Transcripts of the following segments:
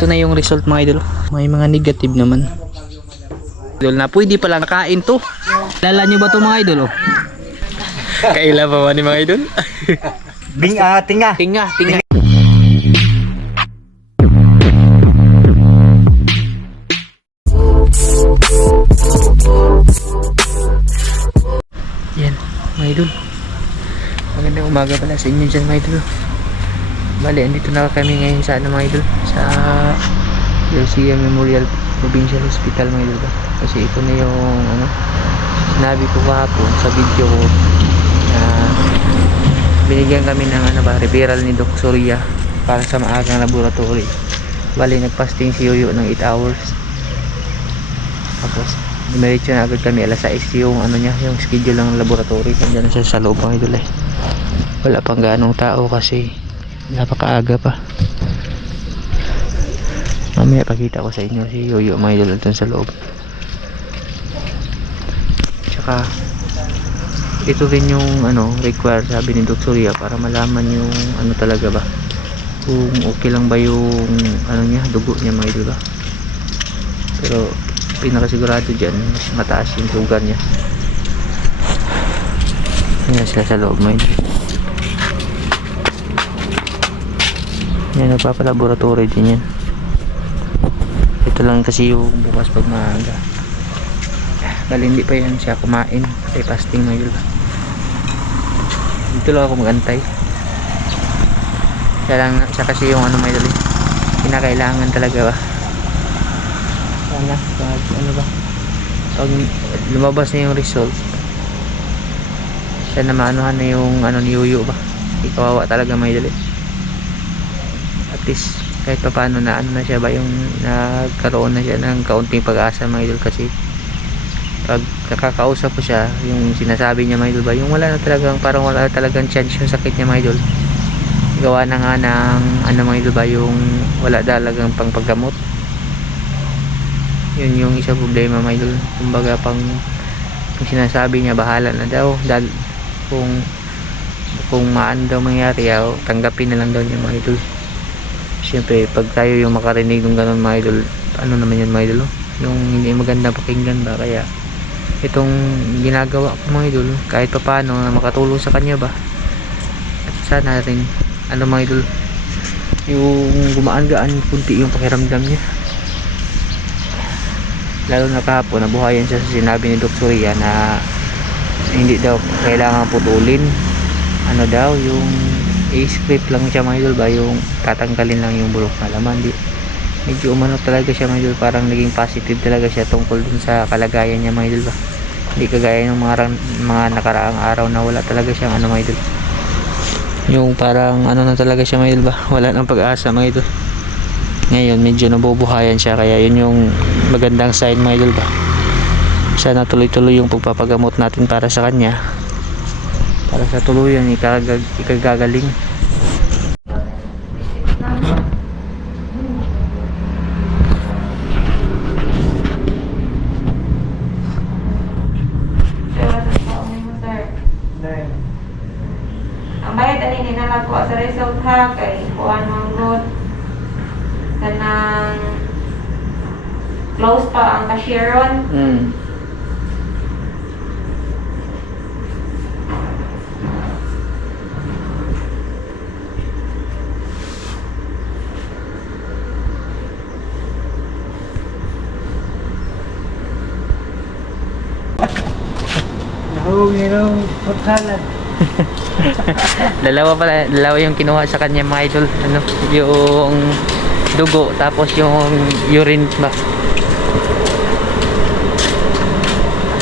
Ito na yung result mga idol. May mga negative naman. Idol na pwede pala nakain to. Lala nyo ba to mga idol? Oh? Kaila pa ba ni mga idol? Bing ah, tinga. tinga, tinga. Yan, mga idol. Magandang umaga pala sa inyo dyan mga idol. Bali, andito na kami ngayon sa ano mga idol. Sa Garcia Memorial Provincial Hospital mga idol? Kasi ito na yung ano, sinabi ko kahapon sa video ko na binigyan kami ng ano ba, referral ni Doc Soria para sa maagang laboratory. Bali, nagpasting si Yoyo ng 8 hours. Tapos, dumiretso na agad kami alas 6 yung ano niya, yung schedule ng laboratory. Nandiyan na siya sa loob mga idol eh. Wala pang ganong tao kasi napakaaga pa. Mamaya pakita ko sa inyo si Yoyo mga idol dun sa loob. Tsaka ito rin yung ano required sabi ni. Surya para malaman yung ano talaga ba kung okay lang ba yung ano niya dugo niya mga idol ba pero pinakasigurado dyan mas mataas yung sugar niya yan sila sa loob mga idol yan nagpapalaboratory din yan ito lang kasi yung bukas pag maaga. Bali hindi pa yan siya kumain. Kasi fasting mga idol dito lang ako magantay. Kaya lang siya kasi yung ano idol eh, kinakailangan talaga ba? Sana pag ano ba. Pag lumabas na yung result. Siya na maanuhan na yung ano ni Yuyo ba? Hindi kawawa talaga idol eh. at least kahit pa paano na ano na siya ba yung nagkaroon na siya ng kaunting pag-asa mga idol kasi pag nakakausap ko siya yung sinasabi niya mga idol ba yung wala na talagang parang wala na talagang chance yung sakit niya mga idol. Gawa na nga ng ano mga idol ba yung wala talagang pang paggamot. Yun yung isa problema mga idol. Kumbaga pang yung sinasabi niya bahala na daw. Dahil kung kung maan daw mangyari yaw, tanggapin na lang daw niya mga idol syempre pag tayo yung makarinig ng ganun mga idol ano naman yun mga idol oh? yung hindi maganda pakinggan ba kaya itong ginagawa ko mga idol kahit pa paano na makatulong sa kanya ba at sana rin ano mga idol yung gumaan-gaan kunti yung pakiramdam niya lalo na kahapon nabuhayan siya sa sinabi ni Dr. Surya na hindi daw kailangan putulin ano daw yung i-script lang siya mga idol. Ba yung tatanggalin lang yung bulok na laman. Di medyo umano talaga siya mga idol. Parang naging positive talaga siya tungkol dun sa kalagayan niya mga idol ba. Hindi kagaya ng mga, mga nakaraang araw na wala talaga siyang ano mga idol. Yung parang ano na talaga siya mga idol ba. Wala nang pag-asa mga idol. Ngayon medyo nabubuhayan siya. Kaya yun yung magandang sign mga idol ba. Sana tuloy-tuloy yung pagpapagamot natin para sa kanya para sa tuluyan ikagag ikagagaling bayad ani ni nalago sa result ha kay kuan mang good kanang close pa ang cashier ron. mm. Nahulog niyo ng fruit salad. dalawa pala dalawa yung kinuha sa kanya mga idol ano yung dugo tapos yung urine ba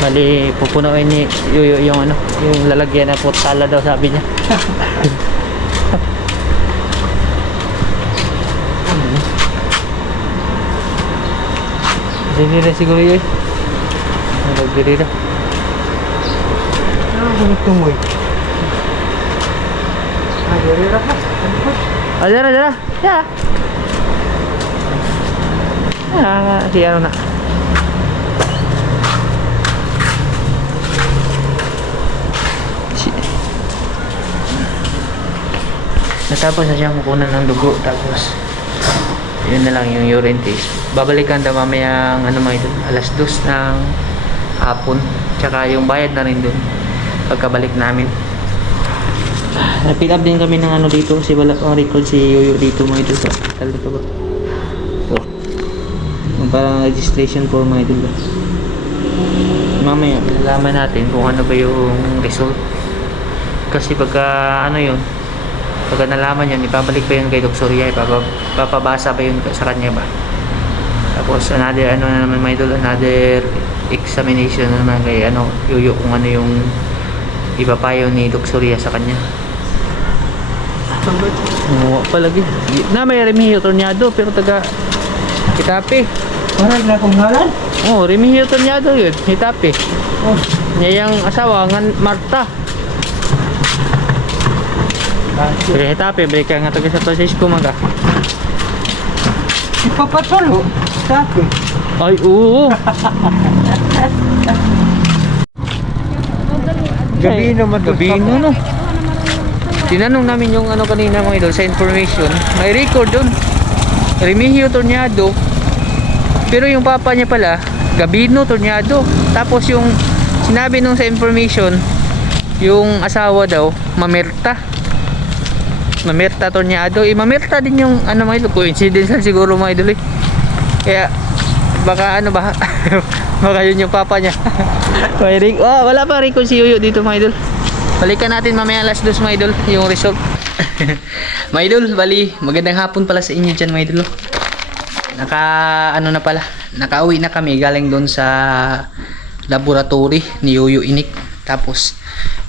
Bali, pupunuin ni Yuyo yung ano, yung lalagyan na putala daw sabi niya. Dili na siguro yun. Nagdiri na. Ito mo? Ah, diri ra pa. Ah, dara, dara. Ya. Ah, si ano na. Natapos na siyang kukunan ng dugo tapos Yun na lang yung urine test. Babalikan daw mamaya ano mga idol, alas dos ng hapon. Tsaka yung bayad na rin dun pagkabalik namin. Nag-pick up din kami ng ano dito kasi wala pang record si Yoyo dito mga idol sa hospital dito ba. So, yung parang registration form mga idol ba. Mamaya, malalaman natin kung ano ba yung result. Kasi pagka ano yun, pagka nalaman yan, ipabalik ba yun kay Dr. Surya, ipapab papabasa ba yun sa kanya ba? Tapos another ano na naman mga idol, another examination na naman kay ano, Yoyo kung ano yung ipapayo ni. Surya sa kanya. Oo, palagi. Na may Remigio Tornado pero taga Itape. Parang na kong ngalan. Oh, Remigio Tornado yun, Itape. Oh, Niya yung asawa ngan Marta. Taga Itape, balik ka nga taga sa Francisco maga. si Papa Tolo. Sa akin. Ay, oo. Gabi naman doon, Gabi Papa. no. Tinanong namin yung ano kanina mga idol sa information. May record doon. Remigio Tornado. Pero yung papa niya pala, Gabino Tornado. Tapos yung sinabi nung sa information, yung asawa daw, Mamerta. Mamerta Tornado. Eh, Mamerta din yung ano mga idol. Coincidence lang siguro mga idol eh. Kaya, baka ano ba? baka yun yung papa niya. May re- oh, wala pa record si Yuyo dito mga idol. Balikan natin mamaya alas dos mga idol yung result. mga idol, bali, magandang hapon pala sa inyo dyan mga idol. Naka, ano na pala, nakauwi na kami galing doon sa laboratory ni Yuyo Inik. Tapos,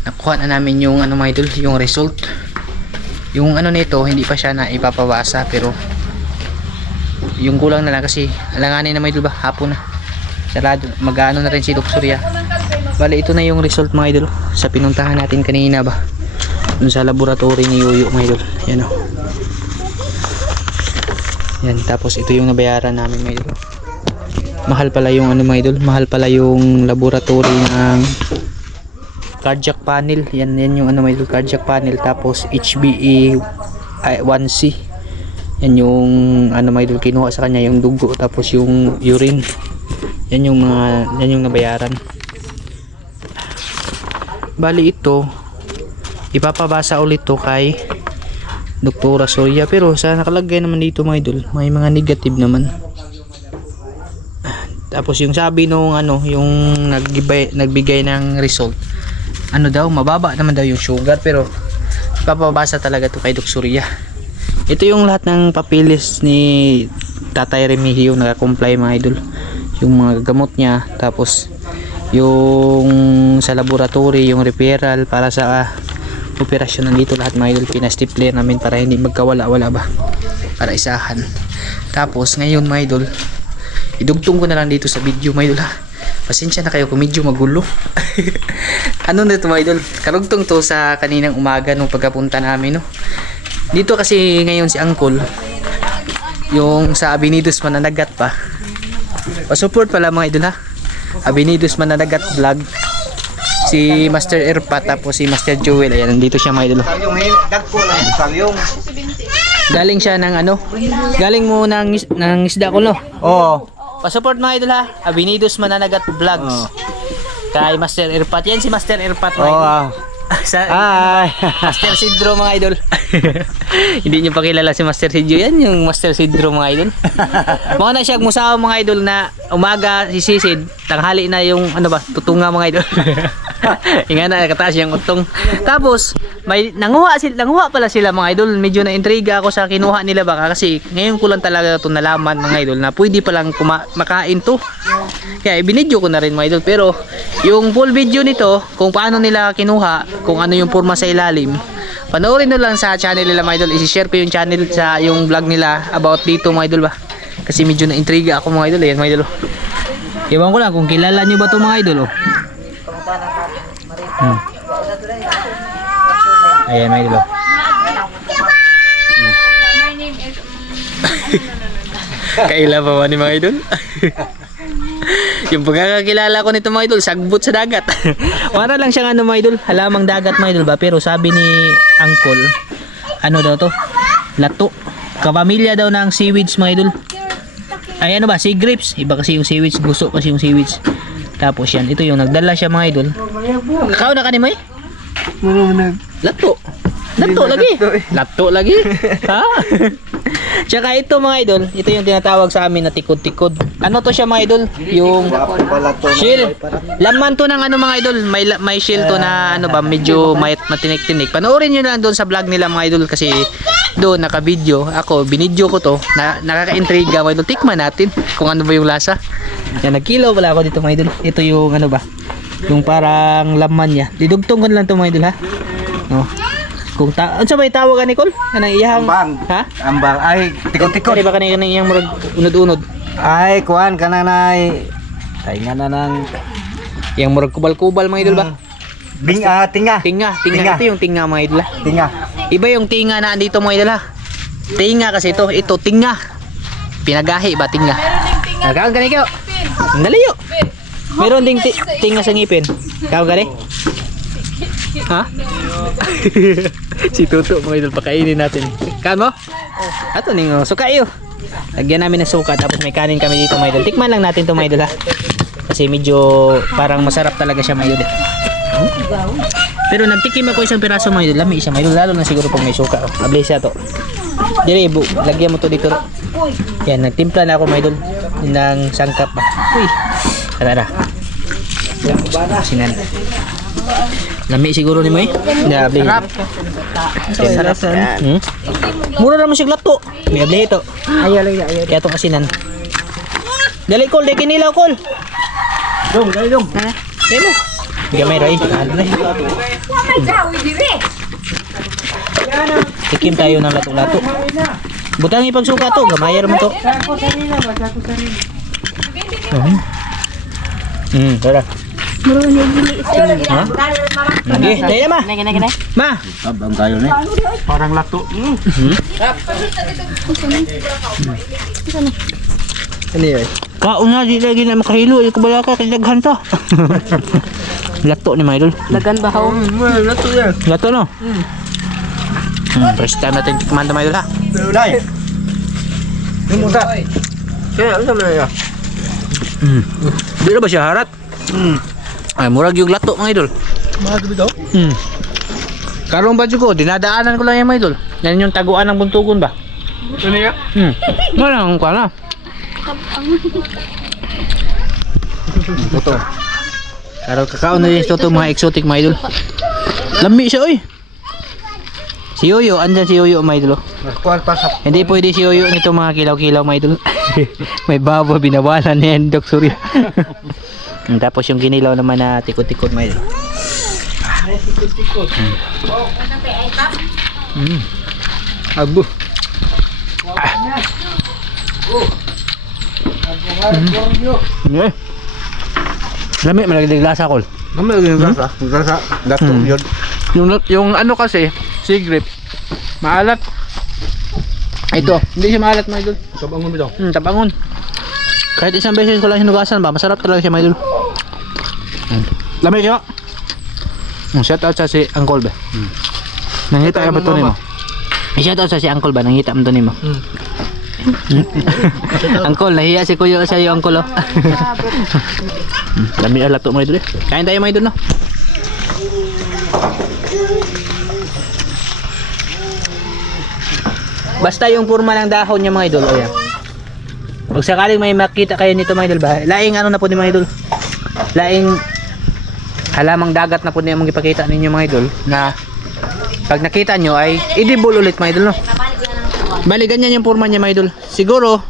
nakuha na namin yung ano mga idol, yung result. Yung ano nito, hindi pa siya na ipapabasa pero yung kulang na lang kasi alanganin na mga idol ba, hapon na. Sarado, mag-ano na rin si Dr. Surya. Bale, ito na yung result mga idol sa pinuntahan natin kanina ba. Dun sa laboratory ni Yuyo mga idol. Yan o. Yan, tapos ito yung nabayaran namin mga idol. Mahal pala yung ano mga idol, mahal pala yung laboratory ng cardiac panel. Yan, yan yung ano mga idol, cardiac panel. Tapos HbA ay, 1C. Yan yung ano idol kinuha sa kanya yung dugo tapos yung urine. Yan yung mga yan yung nabayaran. Bali ito ipapabasa ulit to kay Doktora Soria pero sa nakalagay naman dito mga idol may mga negative naman. Tapos yung sabi nung ano yung nagbigay, nagbigay ng result ano daw mababa naman daw yung sugar pero ipapabasa talaga to kay Dok Soria ito yung lahat ng papilis ni Tatay Remigio naka-comply mga idol yung mga gamot niya. Tapos yung sa laboratory yung referral para sa ah, operasyon nandito lahat mga idol. Pinastiple namin para hindi magkawala wala ba? Para isahan. Tapos ngayon mga idol idugtong ko na lang dito sa video mga idol ha. Pasensya na kayo kung medyo magulo. Ano na ito mga idol? Karugtong to sa kaninang umaga nung pagkapunta namin no? Dito kasi ngayon si Uncle yung sa Abinidos Mananagat pa pa-support pala mga idol ha? Abinidos Mananagat vlog. Si Master Erpat tapos si Master Joel. Ayan nandito siya mga idol. Galing siya ng ano? Galing mo ng, ng isda ko no? Oo. pa-support mga idol ha? Abinidos Mananagat vlogs. Kay Master Erpat yan si Master Erpat Oo. ah. Sa Ay. Master Sidro mga idol. Hindi nyo pa kilala si Master Sidro yan, yung Master Sidro mga idol. mga na siya musaw mga idol na umaga si Sisid, tanghali na yung ano ba, tutunga mga idol. Inga na nakataas yung utong. Tapos may nanguha sila, nanguha pala sila mga idol. Medyo na intriga ako sa kinuha nila baka kasi ngayon ko lang talaga ito nalaman mga idol na pwede palang kuma- makain to. Kaya ibinidyo ko na rin mga idol pero yung full video nito kung paano nila kinuha, kung ano yung forma sa ilalim, panoorin nyo lang sa channel nila mga idol. I-share ko yung channel sa yung vlog nila about dito mga idol ba. Kasi medyo na intriga ako mga idol. Ayan mga idol. Iwan ko lang kung kilala nyo ba to mga idol oh. Hmm. Ayan. My name is Kaila ba ni mga idol? yung pagkakakilala ko nito mga idol, sagbot sa dagat. Para lang siyang ano mga idol, halamang dagat mga idol ba? Pero sabi ni Uncle, ano daw to? Lato. kapamilya daw ng seaweeds mga idol. Ay ano ba, sea grapes. Iba kasi yung seaweeds, gusto kasi yung seaweeds. Tapos yan, ito yung nagdala siya mga idol. Kao na kanimo eh? Marunong. Lato. Lato Hindi na lagi. lato eh. Lato lagi. ha? Tsaka ito mga idol, ito yung tinatawag sa amin na tikod-tikod. Ano to siya mga idol? Yung Wala. Shield. Laman to ng ano mga idol, may may shield to na ano ba, medyo may matinik-tinik. Panoorin niyo lang doon sa vlog nila mga idol kasi doon naka-video. Ako, binidyo ko to. Na, nakaka-intriga mga idol. Tikman natin kung ano ba yung lasa. Yan, nagkilaw pala ako dito mga idol. Ito yung ano ba? Yung parang laman niya. Didugtong ko na lang to mga idol ha. Oh. Kung ta ano sa may tawagan ni Col? Anong iyahang? Ambang. Ha? Ambang. Ay, tikot-tikot. Kani ba kanina kanina iyang murag unod-unod? Ay, kuhan ka na nay. Tainga na ng Iyang murag kubal-kubal mga idol ba? bing ah, tinga. Tinga, tinga. Tinga. Ito yung tinga mga idol ha. Tinga. Iba yung tinga na andito mga idol ha. Tinga kasi ito, ito tinga. Pinagahi ba tinga? Nagkaon ka kayo. Nalayo. Meron ding ti- tinga sa ngipin. Kaon ka Ha? si Tuto mga idol pakainin natin. Kaon mo? Ato ning suka iyo. Lagyan namin ng suka tapos may kanin kami dito mga idol. Tikman lang natin to mga idol ha. Kasi medyo parang masarap talaga siya mga idol. eh. Pero nagtikim ako isang piraso mga idol. Lami siya mga idol. Lalo na siguro pag may suka. Oh. Abli siya to. Dire, bu, lagyan mo to dito. Yan, nagtimpla na ako mga idol. Ng sangkap ba. Uy. Tara, tara. Sinan. Lami siguro ni mo eh. Abli. Sarap. Sarap. Hmm? Mura naman siya glato. May abli ito. Ayaw lang, ayaw. Kaya itong asinan. Dali, Col. Dali, kinilaw, Col. Dong, dali dong. Kaya mo. Gamay, Ray. Ano na Tikim tayo ng lato-lato. Butang ipagsuka to, gamayar mo to. Sako sa nila ba? Sako sa nila. Hmm, tara. Ha? Lagi, dahil ma. Ma. Abang tayo. Parang lato. Ano yun? Kaon na, di lagi na makahilo. Ikaw bala ka, kinaghan to. Lato ni Maidol. Lagan ba ho? Lato yan. Lato no? Hmm, first time natin tikman to Maidol ha. Yung musa. Kaya, ano naman yan? Hmm. Di na ba siya harat? Hmm. Ay, murag yung lato mga idol. Mga daw? Hmm. Karong badyo ko, dinadaanan ko lang yung mga idol. Yan yung taguan ng buntugon ba? Ano yan? Hmm. Wala akong kwa na. Toto. Karong kakaon na din ito mga exotic mga idol. Lami siya oy. Si Yoyo, andyan si Yoyo mga idol. oh. Nagkuhan pa sa... Hindi pwede si Yoyo nito mga kilaw-kilaw mga idol. May babo, binawalan niya yung Dok Surya. Tapos yung ginilaw naman na tikot-tikot mga idol. Mm. Abo. Ah. Mm. Yeah. Lami, malagdag lasa ko. Ano yung gasa? Yung gasa. Lato Hmm. yun. Yung, yung ano kasi, sea grip, maalat. Ito, hindi siya maalat mga idol. Kabangon mo daw. Hmm, tabangon. Kahit isang beses ko lang hinugasan ba, masarap talaga siya, mga idol. Lamay siya. Hmm, shout out sa si Uncle ba. Hmm. Nangita ka ba to nimo? Shout out sa si Uncle ba, nangita mo to nimo. Hmm. Uncle, nahiya si Kuya sa iyo, Uncle. Oh. Lami ang lato mga idol eh. Kain tayo mga idol no. Basta yung purma ng dahon niya mga idol, o yan. Huwag sakaling may makita kayo nito mga idol ba? Laing ano na po ni mga idol? Laing halamang dagat na po niya mong ipakita ninyo mga idol na pag nakita nyo ay edible ulit mga idol no? Bali ganyan yung purma niya mga idol. Siguro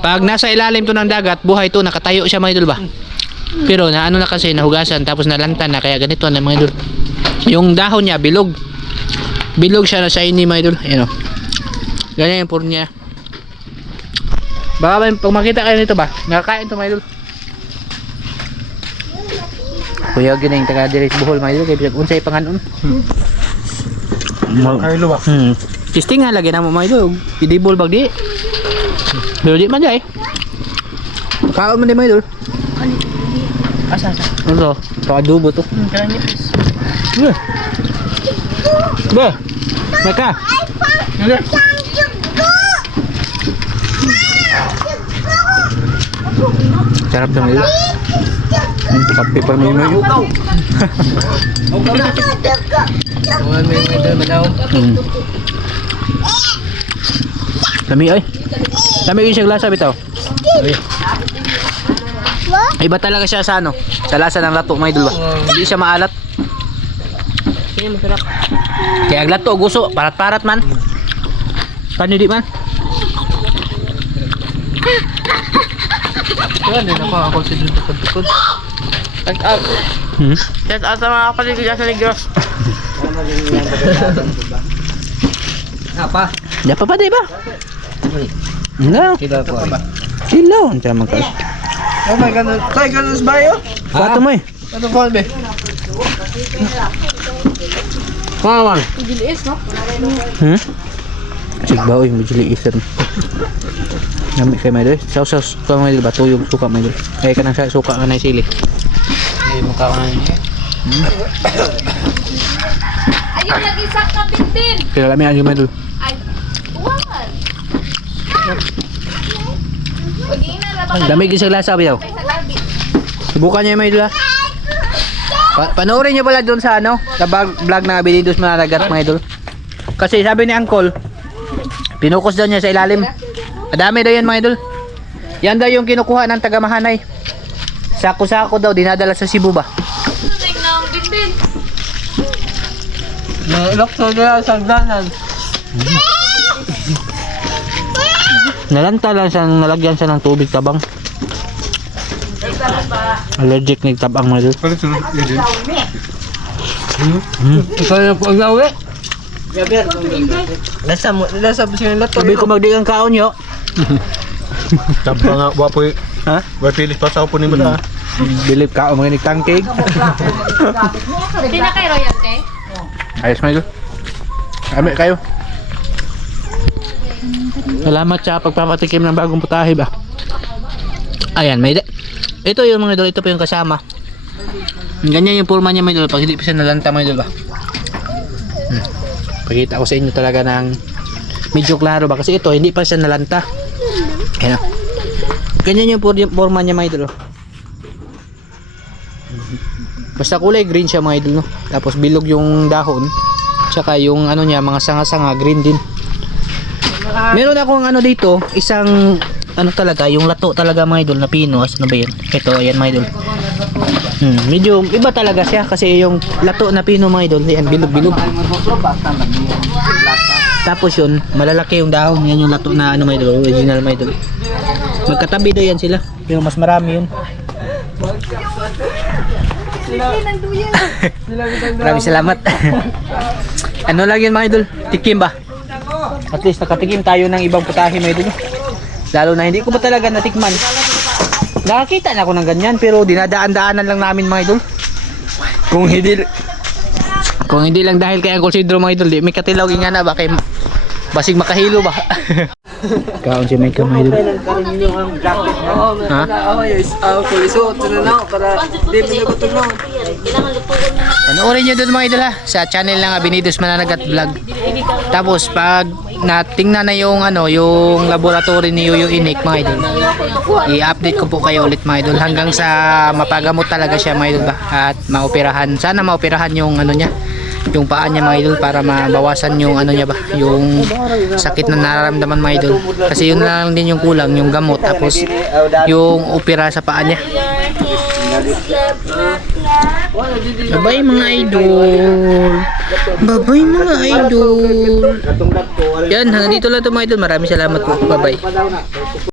pag nasa ilalim to ng dagat, buhay to, nakatayo siya mga idol ba? Pero na ano na kasi nahugasan tapos nalantan na kaya ganito na mga idol. Yung dahon niya bilog. Bilog siya na shiny mga idol. Ayan o. Ganyan yung purma niya. Baka ba, pag makita kayo nito ba, nakakain to mga idol. Kuya gining taga diri Bohol mayo kay bisag unsay panganon. Hmm. Ay luwa. Hmm. Testing nga lagi na mo mayo. Idibol bag di. Pero eh? di man jay. Kaon man di mayo. Asa asa. Ano? Pa adobo to. Hmm, kaya nipis. Yeah. Ba. Maka. Ano? Sarap ng ilo. Kape pa may may. May may madaw. Hmm. Lami ay. Lami yung siya lasa bitaw. Iba talaga siya sa ano, sa lasa ng lato mga idol ba? Hindi siya maalat. Kaya masarap. Kaya gusto, parat-parat man. Paano di man? Kaya hindi na pa ako si tukod-tukod. Shout out. Hmm? Shout out sa mga kapatid ko dyan sa Negros. Apa? Di pa pa, di ba? No. Kita po. Tira man ka. Oh my god. Tay, ganun sa bayo? Kwato mo eh. Ano ko be? Kawan. Hmm? Sige ba, uy, medyo liisan. Nami kay Maydol. Saw saw ka Maydol ba? Tuyog suka Maydol. Kaya ka nang sa suka ka na sili. Ay, mukha ko na niya. Ayun, nag-isak ka, Binbin! Kaya kami ang Maydol. Ay, uwangan! Pagiging nalabak Ang dami gisag lasa ba yaw? sa gabi. Subukan niyo yung Maydol ha. Pa panoorin niyo pala doon sa ano, sa vlog na Binidos Mananagat mga idol. Kasi sabi ni Uncle, pinukos daw niya sa ilalim. Madami daw yan mga idol. Yan daw yung kinukuha ng taga Mahanay. Sako-sako daw, dinadala sa Cebu ba? Tingnan, Binbin! Nalok sa nila sa danan. Nalanta lang siya, nalagyan siya ng tubig tabang. Allergic ng tabang mga idol. Ikaw na po ang gawi. Nasa mo, nasa po siya lato. Sabi ko magdigang kaon yo. Tapos nga, wapoy, Ha? wapilis pa sa upo ni Mata. Bilip kaon mga nagtangkig. Hindi na kay royalty? Ayos mga idol. Kami kayo. Salamat sa pagpapatikim ng bagong putahe ba. Ayan, may de- Ito yung mga idol, ito pa yung kasama. Ganyan yung purma niya mga idol, pag hindi pa siya nalanta mga idol ba. Hmm. Pakita ko sa inyo talaga ng medyo klaro ba kasi ito hindi pa siya nalanta. Ayan. Ganyan yung forma niya mga idol. oh. Basta kulay green siya mga idol no. Tapos bilog yung dahon. Tsaka yung ano niya mga sanga-sanga green din. Meron akong ano dito, isang ano talaga, yung lato talaga mga idol na pino. Ano ba yun? Ito, ayan mga idol. Hmm, medyo iba talaga siya kasi yung lato na pino mga idol, ayan bilog-bilog. Tapos yun, malalaki yung dahon, yan yung lato na ano mga idol, original mga idol. Magkatabi daw yan sila, pero mas marami yun. Maraming salamat. ano lang yun mga idol? Tikim ba? At least nakatikim tayo ng ibang putahe mga idol. Lalo na hindi ko ba talaga natikman. Nakakita na ako ng ganyan pero dinadaan-daanan lang namin mga idol. Kung hindi kung hindi lang dahil kay Uncle Sidro mga idol, di may katilaw nga na ba kay basig makahilo ba? Kaon si Mike mga idol. Oo, Ha? Oo, yes. Ah, kulisuot na na para di mo na. Panoorin nyo doon mga idol ha sa channel ng Abinidos Mananagat Vlog. Tapos pag natingnan na yung ano yung laboratory ni Yuyo Inik mga idol. I-update ko po kayo ulit mga idol hanggang sa mapagamot talaga siya mga idol ba at maoperahan. Sana maoperahan yung ano niya yung paa niya mga idol para mabawasan yung ano niya ba yung sakit na nararamdaman mga idol kasi yun lang din yung kulang yung gamot tapos yung opera sa paa niya Bye-bye mga idol. Bye-bye mga idol. Yan, hanggang dito lang ito mga idol. Maraming salamat po. Bye-bye.